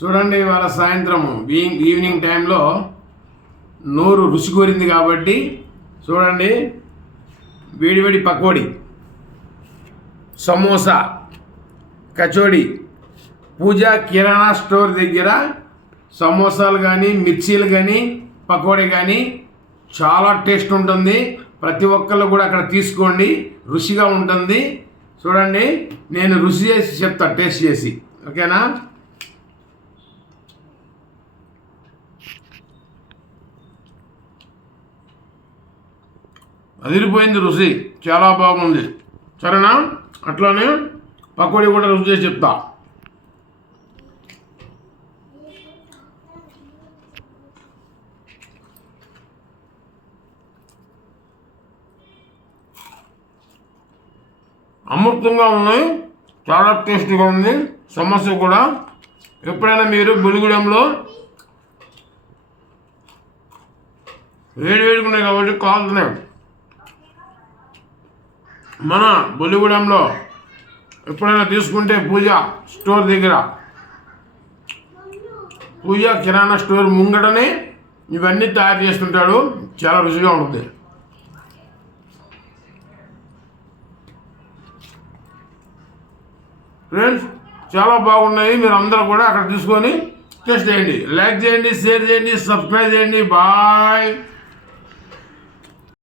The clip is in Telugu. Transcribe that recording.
చూడండి, ఇవాళ సాయంత్రం ఈవినింగ్ టైంలో నోరు రుచి కోరింది కాబట్టి చూడండి, వేడివేడి పకోడీ, సమోసా, కచోడీ. పూజా కిరాణా స్టోర్ దగ్గర సమోసాలు కానీ, మిర్చీలు కానీ, పకోడీ కానీ చాలా టేస్ట్ ఉంటుంది. ప్రతి ఒక్కళ్ళు కూడా అక్కడ తీసుకోండి, రుచిగా ఉంటుంది. చూడండి, నేను రుచి చేసి చెప్తా, టేస్ట్ చేసి. ఓకేనా? అదిరిపోయింది, రుచి చాలా బాగుంది. సరేనా? అట్లానే పకోడీ కూడా రుచి చేసి చెప్తా. అమృతంగా ఉన్నాయి, చాలా టేస్టీగా ఉంది. సమోసా కూడా ఎప్పుడైనా మీరు బొలిగూడెంలో వేడివేడిగా ఉన్నాయి కాబట్టి కాలుతున్నాయి. మన బొలిగూడెంలో ఎప్పుడైనా తీసుకుంటే పూజా స్టోర్ దగ్గర, పూజా కిరాణా స్టోర్ ముంగటనే ఇవన్నీ తయారు చేస్తుంటాడు. చాలా రుచిగా ఉంటుంది. ఫ్రెండ్స్, చాలా బాగున్నాయి. మీరు అందరూ కూడా అక్కడ తీసుకొని టేస్ట్ చేయండి. లైక్ చేయండి, షేర్ చేయండి, సబ్స్క్రైబ్ చేయండి. బాయ్.